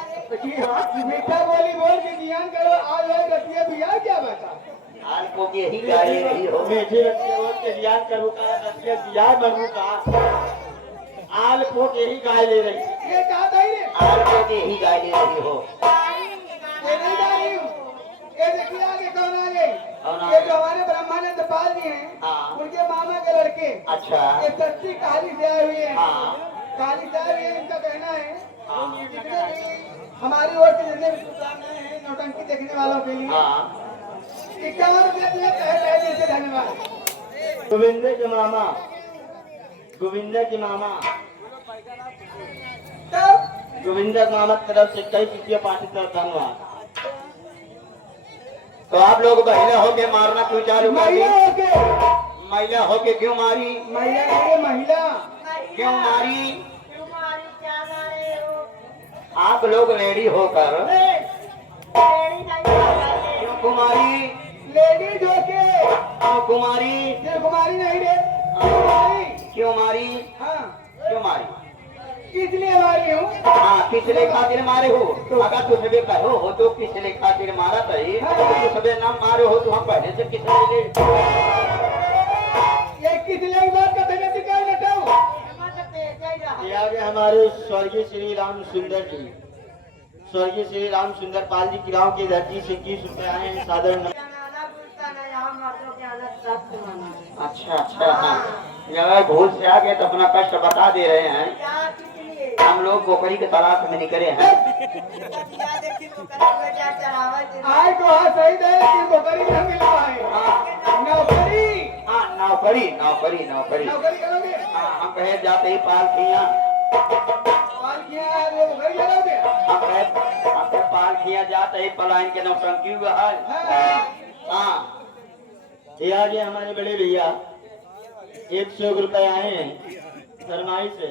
मीठा बोली बोल के ज्ञान करो आज और रतिया बिया क्या बता हाल को के ही गाड़ी रही हो मीठे रतिया बोल के ज्ञान करूँ का रतिया बिया बनूँ का आल को के ही गाय ले रही ये कहा था ये हाल को के ही गाड़ी रही हो ये नहीं गा रही हूँ ये देखिए आगे कौन आ गए ये जो हमारे ब्रह्मानंद पाल जी हैं हाँ। उनके मामा के लड़के अच्छा ये सच्ची काली से आए हुए हैं हाँ। काली से आए हुए हैं इनका कहना है जितने भी हमारी ओर के जितने भी शुभकामनाएं हैं नौटंकी देखने वालों के लिए हाँ 51 रुपये दिए तहे से धन्यवाद गोविंदा के मामा तब गोविंदा मामा तरफ से कई रुपया पार्टी तरफ धन्यवाद। तो आप लोग महिला होके मारना क्यों चालू कर दी? महिला होके महिला होके क्यों मारी? महिला नहीं महिला क्यों मारी? आप लोग लेडी होकर क्यों कुमारी? लेडीज होके क्यों कुमारी? ये कुमारी नहीं रे कुमारी क्यों मारी? हाँ क्यों मारी? इसलिए मारी हूँ हाँ किसले खातिर मारे हो? तो अगर तुझे कहो हो तो किसले खातिर मारा तई तुझे नाम मारे हो तो हम पहले से किसले ले ये किसले की बात करते हैं दिखाई देता हूँ ये आगे हमारे स्वर्गीय श्री राम सुंदर जी स्वर्गीय श्री राम सुंदर पाल जी की गाँव की धरती से 21 रुपए आए हैं साधारण। अच्छा अच्छा हाँ अगर घूस से आगे तो अपना कष्ट बता दे रहे हैं। हम लोग पोखरी के तलाश में निकले हैं। आज तो हाँ सही है कि नौकरी न मिल पाए नौकरी हाँ नौकरी नौकरी नौकरी नौकरी करोगे हाँ हम कहे जाते ही पालकियाँ पाल किया वो नौकरी करोगे हम कहे आपके पालकियाँ जाते ही पलायन के नौटंकी हुआ है। हाँ ये आगे हमारे बड़े भैया 100 रुपए आए हैं शर्माई से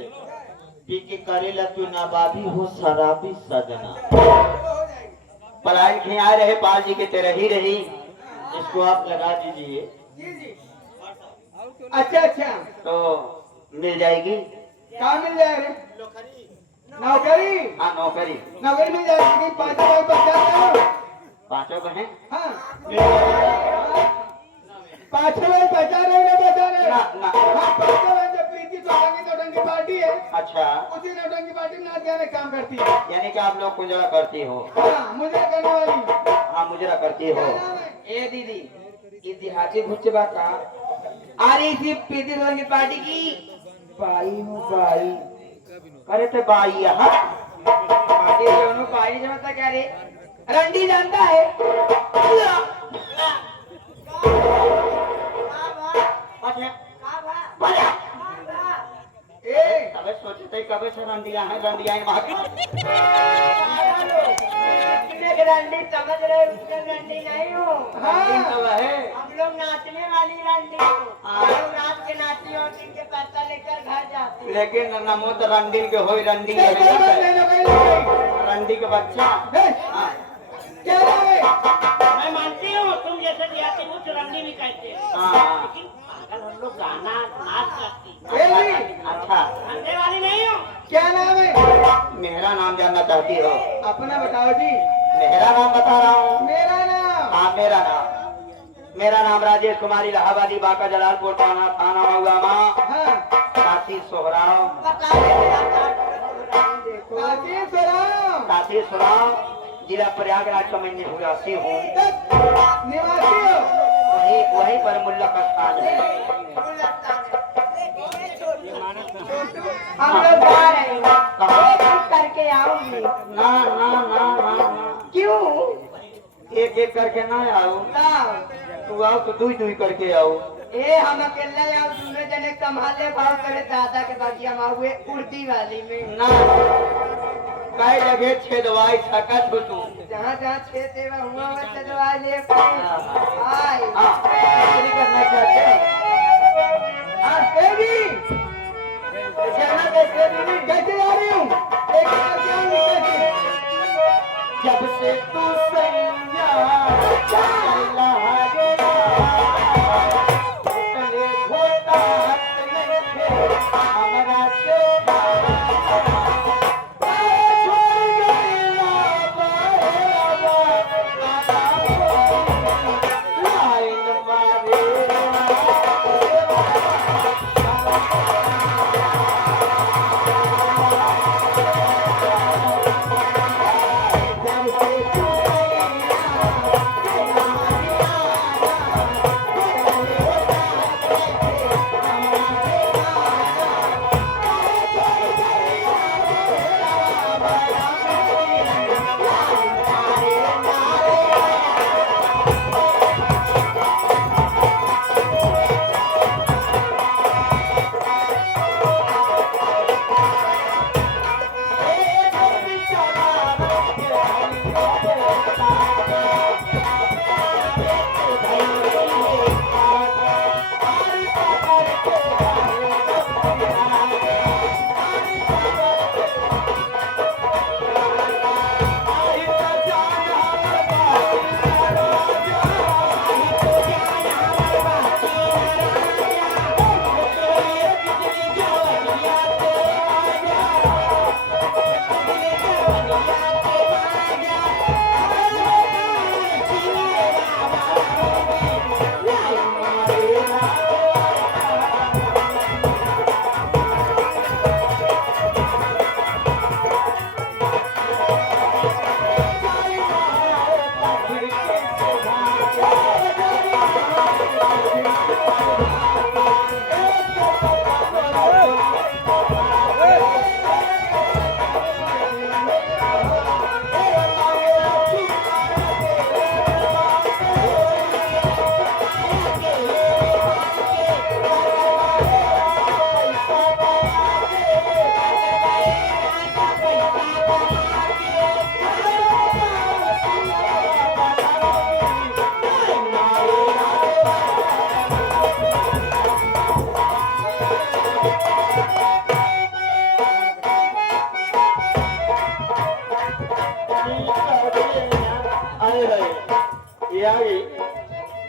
पी के करेला तू नाबादी हो शराबी सजना पलायन खिया रहे पाल जी के तरह ही रही इसको आप लगा दीजिए। जी जी अच्छा अच्छा तो मिल जाएगी क्या मिल जाएगा नौकरी हाँ नौकरी नौकरी मिल जाएगी 5 पांचों बहन हाँ 5 बचा रहे बचा रहे ना ना हाँ 5 जब प्रीति नौटंकी पार्टी है अच्छा उसी नौटंकी पार्टी में नाच गाने काम करती है यानी कि आप लोग कुंजरा करती हो हाँ मुझे करने वाली हाँ मुजरा करती हो। ए दीदी इतिहासी घुच्चे बात का अरे इसी प्रीति की पार्टी की बाई हूँ बाई अरे तो बाई यहाँ पार्टी दोनों पार्टी जमता क्या रे रंडी जानता है अबे सोचते कबे से रंडिया है रंडिया रंडी समझ रहे उसका रंडी नहीं हो तो है हम लोग नाचने वाली रंडी हो हम लोग रात के नाची और दिन के पैसा लेकर घर जाते हैं। लेकिन नमो तो रंडीन के होई रंडी है रंडी के बच्चा हाँ। क्या है मैं मानती हूँ तुम जैसे जाती हूँ रंडी भी कहते हैं हाँ। लेकिन अगर हम लोग गाना नाच करती अच्छा रंडे वाली नहीं हो। क्या नाम है मेरा नाम जानना चाहती हो? अपना बताओ जी मेरा नाम बता रहा हूँ। मेरा नाम हाँ मेरा नाम राजेश कुमारी इलाहाबादी बांका जलालपुर थाना थाना मऊगामा हाँ काशी सोहराव काशी सोहराव जिला प्रयागराज का मैं निवासी हूँ। निवासी हो वही पर मुल्ला का स्थान है। हम लोग जा रहे हैं करके आओगी ना ना ना ना ना क्यों एक एक करके ना आओ तू आओ तो दुई दुई करके आओ। ए हम अकेला जाओ दूसरे जने कमाले भाव करे दादा के बाकी हम आए उड़ती वाली में ना कई जगह छेदवाई सकत हो तू जहाँ जहाँ छेद है वहाँ वहाँ चलवा ले हाय नौकरी करना चाहते हैं देवी जाना कैसे दीदी कैसे जा रही हूँ जब से तू सैया चला गया इतने घोटा हमरा से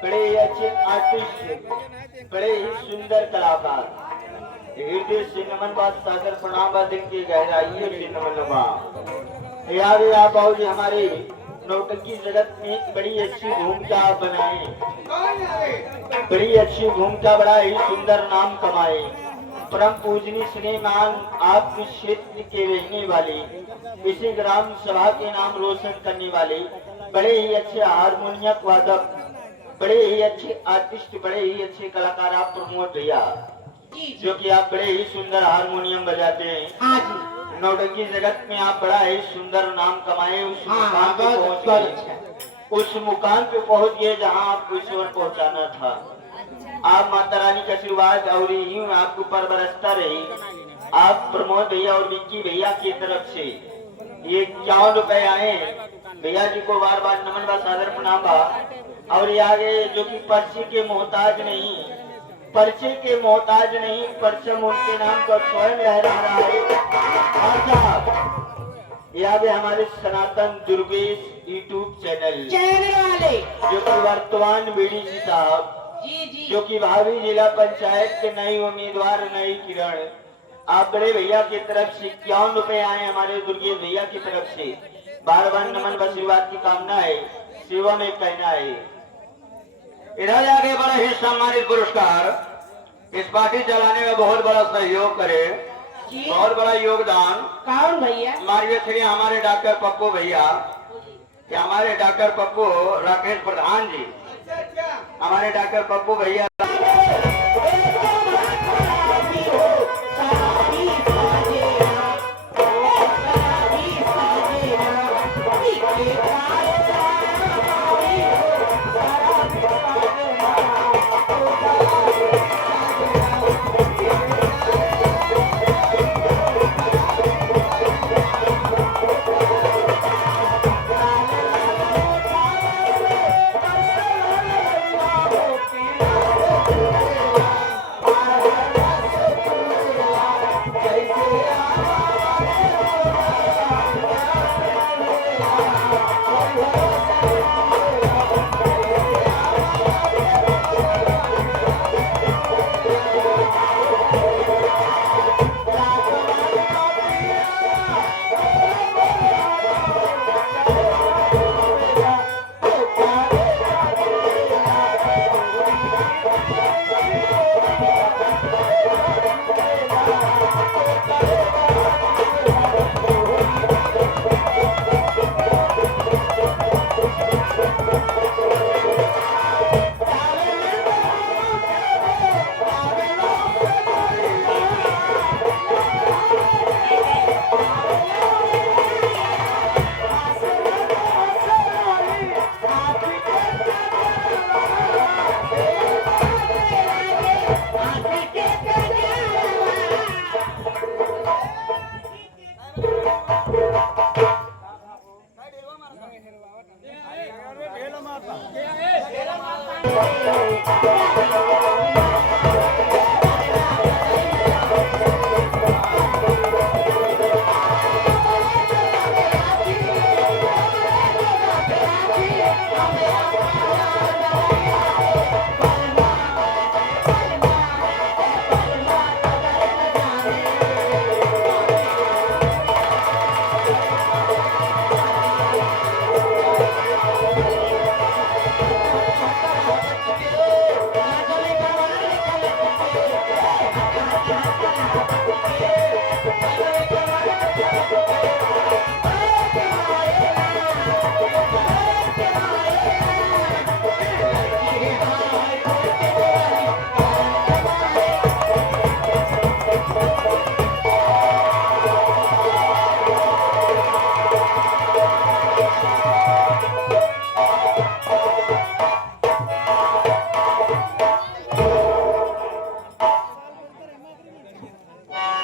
बड़े ही अच्छे आर्टिस्ट, बड़े ही सुंदर कलाकार। हृदय से नमन बात सागर प्रणाम बा दिल की गहराइयों से नमन बा। याद आप आओ जी हमारे नौटंकी जगत में एक बड़ी अच्छी भूमिका आप बनाए, बड़ी अच्छी भूमिका, बड़ा ही सुंदर नाम कमाए। परम पूजनी स्नेहमान आपके क्षेत्र के रहने वाले, इसी ग्राम सभा के नाम रोशन करने वाले बड़े ही अच्छे हारमोनियम वादक, बड़े ही अच्छे आर्टिस्ट, बड़े ही अच्छे कलाकार आप प्रमोद भैया, जो कि आप बड़े ही सुंदर हारमोनियम बजाते हैं। नौटंकी जगत में आप बड़ा ही सुंदर नाम कमाए, उस मुकाम पे पहुंच गए, उस मुकाम पे पहुंच गए जहां आपको ईश्वर पहुंचाना था। आप माता रानी का आशीर्वाद और यूं आपके ऊपर बरसता रही। आप प्रमोद भैया और विक्की भैया की तरफ से ये 51 रुपए आए, भैया जी को बार बार नमन बा सादर प्रणाम बा। और ये आगे जो कि पर्चे के मोहताज नहीं, पर्चे के मोहताज नहीं, परचम उनके नाम का स्वयं लहरा रहा है। ये आगे हमारे सनातन दुर्गेश यूट्यूब चैनल वाले जो कि वर्तमान बीडी जी साहब, जी जो कि भावी जिला पंचायत के नई उम्मीदवार नई किरण, आप बड़े भैया की तरफ से 51 रुपए आए हमारे दुर्गेश भैया की तरफ से। बार बार नमन आशीर्वाद की कामना है, सेवा में कहना है। इधर आगे बड़ा ही सम्मानित पुरस्कार इस पार्टी चलाने में बहुत बड़ा सहयोग करे, बहुत बड़ा योगदान कौन भैया? मार्ग श्री हमारे डॉक्टर पप्पू भैया, हमारे डॉक्टर पप्पू राकेश प्रधान जी, हमारे डॉक्टर पप्पू भैया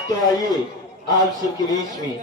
तो आइए आप सबके बीच में